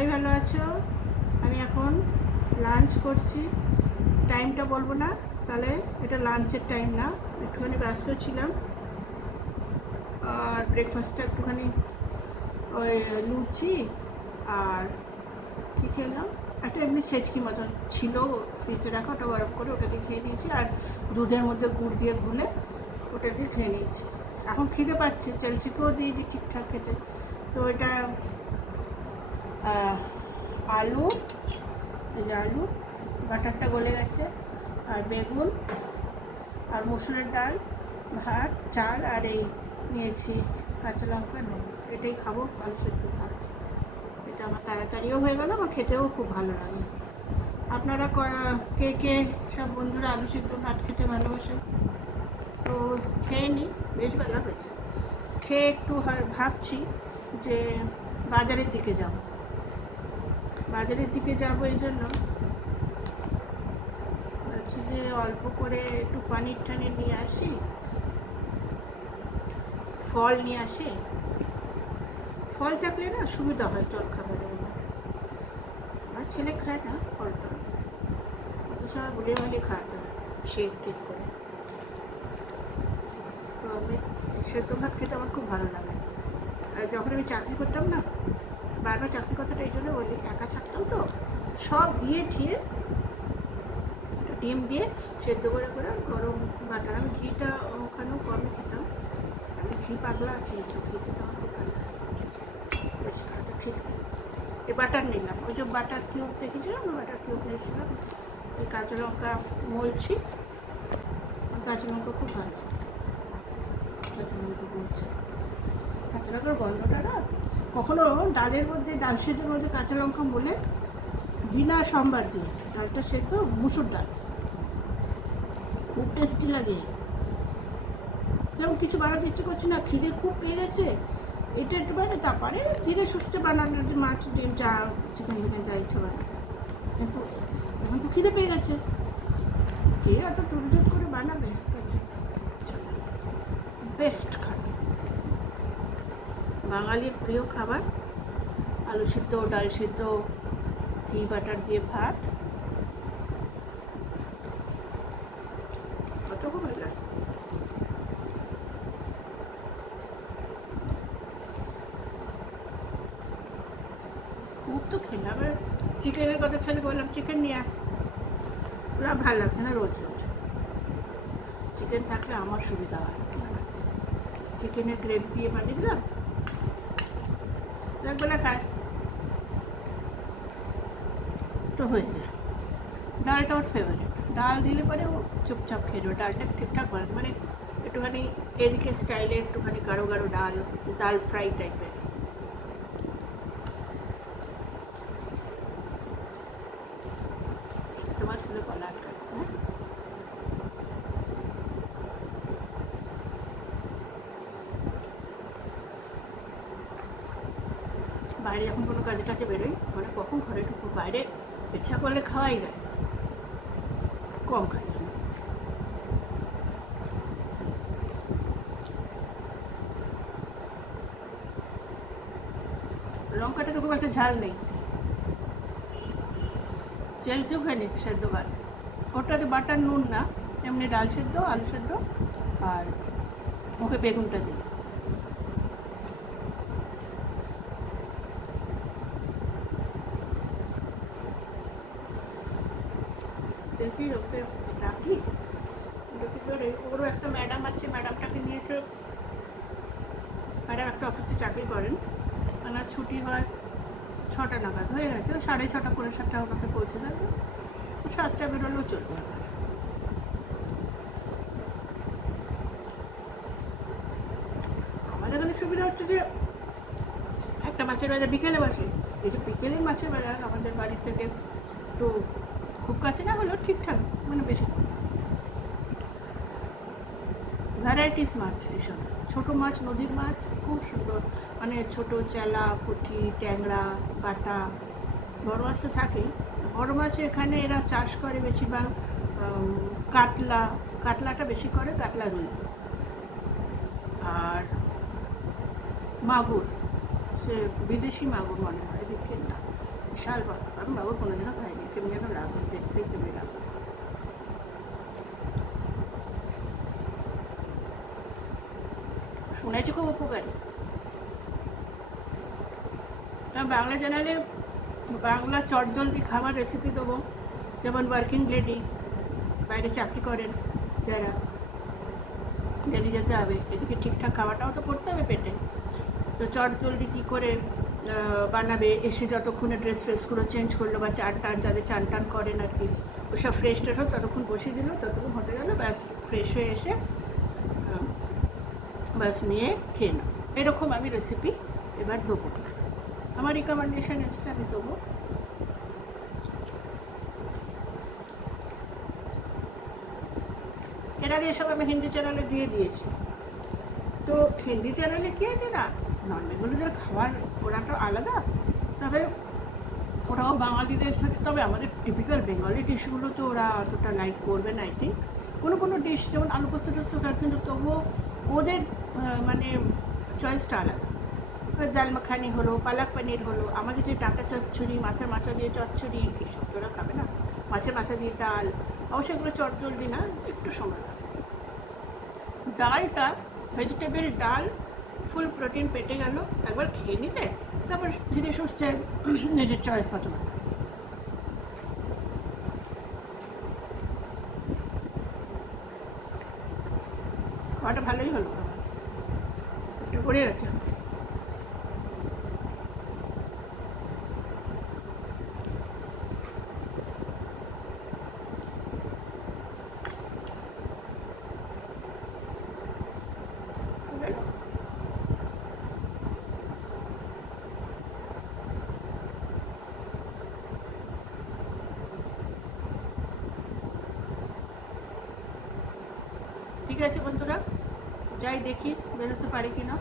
সবাই ভালো আছো? আমি এখন লাঞ্চ করছি। টাইমটা বলবো না, তাহলে এটা লাঞ্চের টাইম না। একটুখানি ব্যস্ত ছিলাম। আর ব্রেকফাস্টটা একটুখানি ওই লুচি আর কী খেলাম, একটা এমনি ছেচকি মতন ছিল ফ্রিজে রাখা, ওটা গরম করে ওটা দিয়ে খেয়ে নিয়েছি। আর দুধের মধ্যে গুড় দিয়ে গুলে ওটা দিয়ে খেয়ে নিয়েছি। এখন খিদে পাচ্ছে, চেলসিকেও দিইনি ঠিকঠাক খেতে। তো এটা আলু, এই যে আলু বাটারটা গলে গেছে, আর বেগুন আর মসুরের ডাল, ভাত, চাল, আর এই নিয়েছি কাঁচা লঙ্কা, নুন। এটাই খাবো, আলু সেদ্ধ ভাত। এটা আমার তাড়াতাড়িও হয়ে গেল, আমার খেতেও খুব ভালো লাগে। আপনারা কে কে সব বন্ধুরা আলু সেদ্ধ ভাত খেতে ভালোবাসেন? তো খেয়ে নিই, বেশ বেলা হয়েছে। খেয়ে একটু ভাবছি যে বাজারের দিকে যাব। এই জন্য ভাবছি যে অল্প করে একটু পানির টানির নিয়ে আসি, ফল নিয়ে আসি। ফল থাকলে না সুবিধা হয় জলখাবারের জন্য। আমার ছেলে খায় না ফলটা, ওকে সবাই বলে বলে খাওয়াতে হয় শেক টেক করে। তো আমি সেদ্ধ ভাত খেতে আমার খুব ভালো লাগে। আর যখন আমি চাকরি করতাম না, বারবার চাকরি কথাটা এই জন্য বলি, একা থাকতাম তো, সব দিয়ে ঠিয়ে একটু ডিম দিয়ে সেদ্ধ করে করে গরম বাটার, আমি ঘিটা ওখানেও কমে খেতাম। আমি ঘি পাগলা আছি, ঘি খেতে আমার খুব ভালো লাগে, বেশি খাওয়াতে ঠিক। এই বাটার নিলাম, ওই যে বাটার কিউব দেখেছিলাম, ওই বাটার কিউব নিয়েছিলাম। এই কাঁচা লঙ্কা মলছি, কাঁচা লঙ্কা খুব ভালো, কাঁচা লঙ্কা মলছি। কাঁচা লঙ্কার গন্ধটা না, কখনো ডালের মধ্যে, ডাল সেদ্ধের মধ্যে কাঁচা লঙ্কা মলে বিনা সম্বার দিয়ে, ডালটা সেদ্ধ মুসুর ডাল, খুব টেস্টি লাগে। যেমন কিছু বানাতে ইচ্ছে করছে না, খিদে খুব পেয়ে গেছে, এটা একটু বানাই, তারপরে ধীরে সুস্থে বানানো, যে মাছ ডিম যা চিকেন ফিকেন যা ইচ্ছে বানানো। কিন্তু এখন তো খিদে পেয়ে গেছে, কে এত টুকটুক করে বানাবে? বেস্ট খাবার, বাঙালির প্রিয় খাবার, আলু সিদ্ধ, ডাল সিদ্ধ, ঘি বাটার দিয়ে ভাত, কত ভালো লাগে। খুব তো খেলাম। এবার চিকেনের কথা ছেলে বললাম চিকেন নিয়ে, ওরা ভালো লাগছে না রোজ রোজ। চিকেন থাকলে আমার সুবিধা হয়, চিকেনের গ্রেভি দিয়ে বানিয়ে দিলাম, একবেলা খায় তো হয়ে যায়। ডালটা ওর ফেভারিট, ডাল দিলে পরে ও চুপচাপ খেয়ে নেবে। ডালটা ঠিকঠাক মানে একটুখানি এদিকে স্টাইলে একটুখানি গাঢ় গাঢ় ডাল, ডাল ফ্রাই টাইপের। তোমার ছেলে কলা আটকা, হ্যাঁ, বাইরে যখন কোনো কাজে টাজে বেরোই, মানে কখন ঘরে ঢুকবো, বাইরে ইচ্ছা করলে খাওয়াই যায়, কম খাই আমি। লঙ্কাটা তো খুব একটা ঝাল নেই। চেলসিও খেয়ে নিচ্ছি সেদ্ধ ভাত, ওটাতে বাটার নুন না, এমনি ডাল সেদ্ধ, আলু সেদ্ধ, আর ওকে বেগুনটা দিই। দেখি ওকে ডাকি, ওরও একটা ম্যাডাম আছে, ম্যাডামটাকে নিয়েছে। ম্যাডাম একটা অফিসে চাকরি করেন, ওনার ছুটি হয় 6টা নাগাদ, হয়ে গেছে 6:30 পৌনে 7টা ওনাকে পৌঁছে দেবে, 7টা বেরোলেও চলবে। আমাদের এখানে সুবিধা হচ্ছে যে একটা মাছের বাজার বিকেলে বসে, এই যে বিকেলের মাছের বাজার আমাদের বাড়ির থেকে একটু খুব কাছে না হলেও ঠিকঠাক, মানে বেশি ভ্যারাইটিস মাছ, এসব ছোটো মাছ, নদীর মাছ খুব সুন্দর, মানে ছোটো চেলা, পুঁটি, ট্যাংরা, কাটা, বড় মাছ তো থাকেই। বড় মাছ এখানে এরা চাষ করে বেশিরভাগ কাতলা, কাতলাটা বেশি করে, কাতলা, রুই আর মাগুর, সে বিদেশি মাগুর মনে হয়, এদিকের না, বিশাল বড়। আমি মাগুর কোনোদিনও খাইনি, কেমনি যেন লাগে, দেখতেই কেমনি লাগে। শুনেছি খুব উপকারী। বাংলা চ্যানেলে বাংলা চটজলদি খাবার রেসিপি দেবো, যেমন ওয়ার্কিং লেডি, বাইরে চাকরি করেন যারা, ডেলি যেতে হবে, এদিকে ঠিকঠাক খাওয়াটাও তো করতে হবে পেটে। তো চটজলদি কী করে বানাবে, এসে যতক্ষণে ড্রেস ফ্রেসগুলো চেঞ্জ করলো, বা চান টান যাদের চান টান করেন আর কি, ওসব ফ্রেশ ট্রেশ হোক, ততক্ষণ বসিয়ে দিল, ততক্ষণ হতে গেলো, ব্যাস ফ্রেশ হয়ে এসে ব্যাস নিয়ে খেয়ে নাও। এরকম আমি রেসিপি এবার দেবো, আমার রিকমেন্ডেশন এসছে, আমি দেবো। এর আগে এসব আমি হিন্দি চ্যানেলে দিয়ে দিয়েছি। তো হিন্দি চ্যানেলে কী আছে না, নন বেঙ্গলিদের খাবার ওরা তো আলাদা, তবে ওরাও বাঙালিদের সাথে, তবে আমাদের টিপিক্যাল বেঙ্গলি ডিশগুলো তো ওরা অতটা লাইক করবে না। আই থিঙ্ক কোনো কোনো ডিশ যেমন আলু পোস্ত টোস্ত খায়, কিন্তু তবুও ওদের মানে চয়েসটা আলাদা। ডাল মাখানি হলো, পালাক পনির হলো, আমাদের যে ডাঁটা চচ্চড়ি, মাথার মাথা দিয়ে চচ্চড়ি, এইসব তো ওরা খাবে না। মাছের মাথা দিয়ে ডাল, অবশ্যই এগুলো চটজলদি না, একটু সময় লাগে। ডালটা ভেজিটেবল ডাল, ফুল প্রোটিন পেটে গেল, একবার খেয়ে নিলে তারপর ধীরে সুস্থে নিজের চয়েস মতো বানাবে। খাওয়াটা ভালোই হলো, একটু পড়ে গেছে। ঠিক আছে বন্ধুরা, যাই দেখি বেরোতে পারি কিনা।